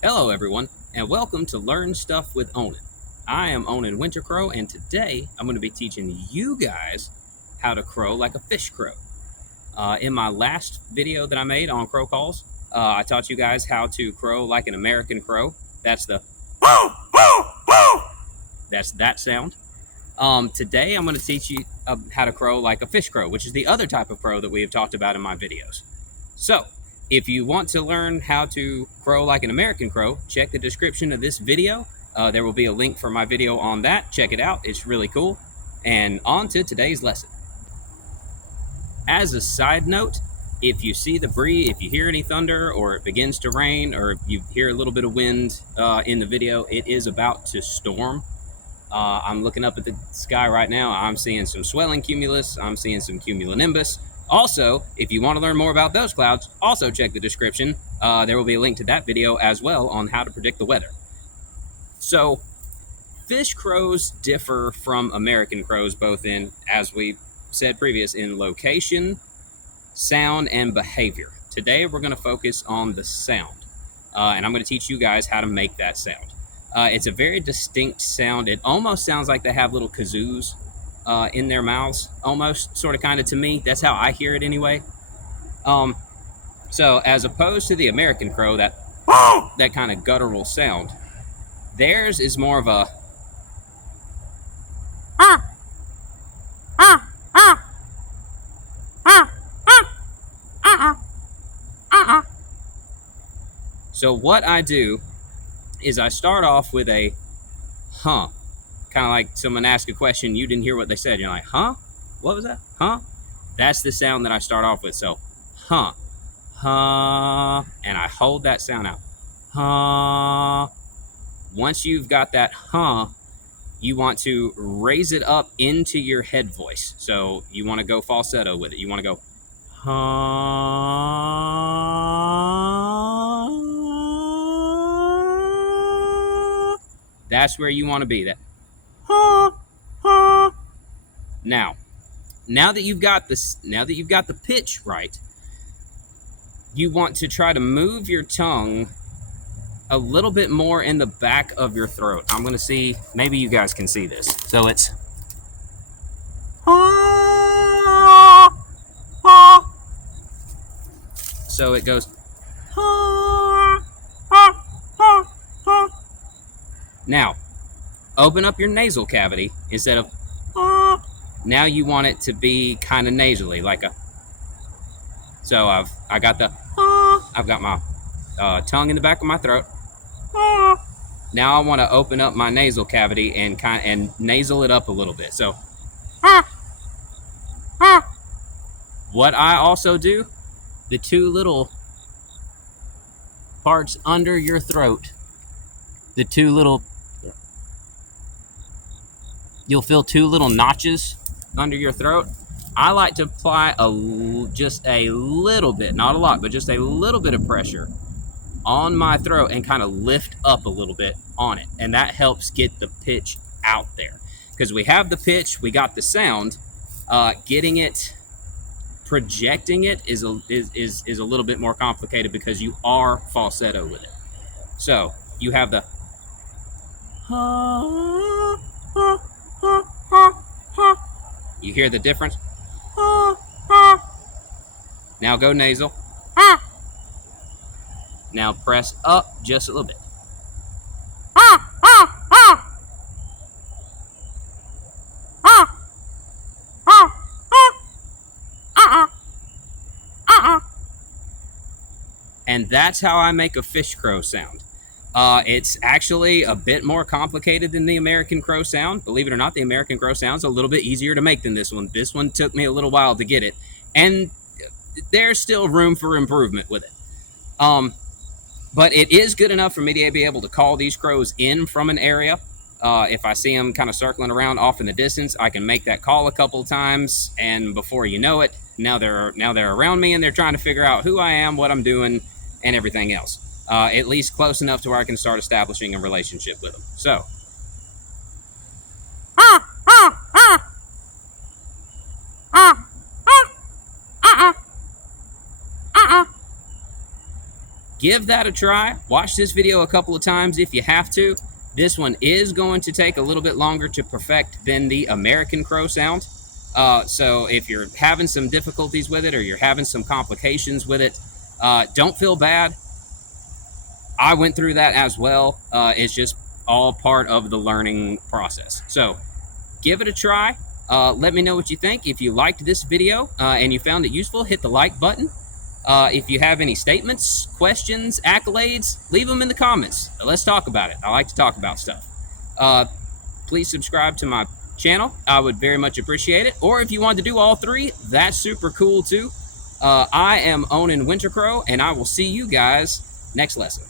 Hello, everyone, and welcome to Learn Stuff with Onen. I am Onen Wintercrow, and today I'm going to be teaching you guys how to crow like a fish crow. In my last video that I made on crow calls, I taught you guys how to crow like an American crow. That's the that's that sound. Today I'm going to teach you how to crow like a fish crow, which is the other type of crow that we have talked about in my videos. So, if you want to learn how to crow like an American crow, check the description of this video. There will be a link for my video on that. Check it out. It's really cool. And on to today's lesson. As a side note, if you see the breeze, if you hear any thunder, or it begins to rain, or you hear a little bit of wind in the video, it is about to storm. I'm looking up at the sky right now. I'm seeing some swelling cumulus. I'm seeing some cumulonimbus. Also, if you want to learn more about those clouds, also check the description. There will be a link to that video as well on how to predict the weather. So, fish crows differ from American crows both in, as we said previous, in location, sound, and behavior. Today, we're going to focus on the sound, and I'm going to teach you guys how to make that sound. It's a very distinct sound. It almost sounds like they have little kazoos in their mouths, almost, sort of, kind of, to me. That's how I hear it anyway. So as opposed to the American crow, that kind of guttural sound, theirs is more of a so what I do is I start off with a huh. Kind of like someone asked a question, you didn't hear what they said. You're like, huh? What was that? Huh? That's the sound that I start off with. So, huh. Huh. And I hold that sound out. Huh. Once you've got that huh, you want to raise it up into your head voice. So you want to go falsetto with it. You want to go, huh. That's where you want to be. That Now that you've got the pitch right, you want to try to move your tongue a little bit more in the back of your throat. I'm going to see, maybe you guys can see this. So it's so it goes. Now, open up your nasal cavity instead of. Now you want it to be kind of nasally, like a. So I've got my tongue in the back of my throat. Now I want to open up my nasal cavity and nasal it up a little bit. So what I also do, the two little parts under your throat, you'll feel two little notches under your throat. I like to apply just a little bit, not a lot, but just a little bit of pressure on my throat and kind of lift up a little bit on it. And that helps get the pitch out there. Because we have the pitch, we got the sound. Getting it, projecting it is a little bit more complicated because you are falsetto with it. So you have the you hear the difference? Now go nasal. Now press up just a little bit. And that's how I make a fish crow sound. It's actually a bit more complicated than the American crow sound. Believe it or not, the American crow sound's a little bit easier to make than this one. This one took me a little while to get it. And there's still room for improvement with it. But it is good enough for me to be able to call these crows in from an area. If I see them kind of circling around off in the distance, I can make that call a couple times, and before you know it, now they're around me and they're trying to figure out who I am, what I'm doing, and everything else. At least close enough to where I can start establishing a relationship with them. So. Give that a try. Watch this video a couple of times if you have to. This one is going to take a little bit longer to perfect than the American crow sound. So if you're having some difficulties with it or you're having some complications with it, don't feel bad. I went through that as well. It's just all part of the learning process. So give it a try. Let me know what you think. If you liked this video and you found it useful, hit the like button. If you have any statements, questions, accolades, leave them in the comments. Let's talk about it. I like to talk about stuff. Please subscribe to my channel. I would very much appreciate it. Or if you want to do all three, that's super cool too. I am Onen Wintercrow, and I will see you guys next lesson.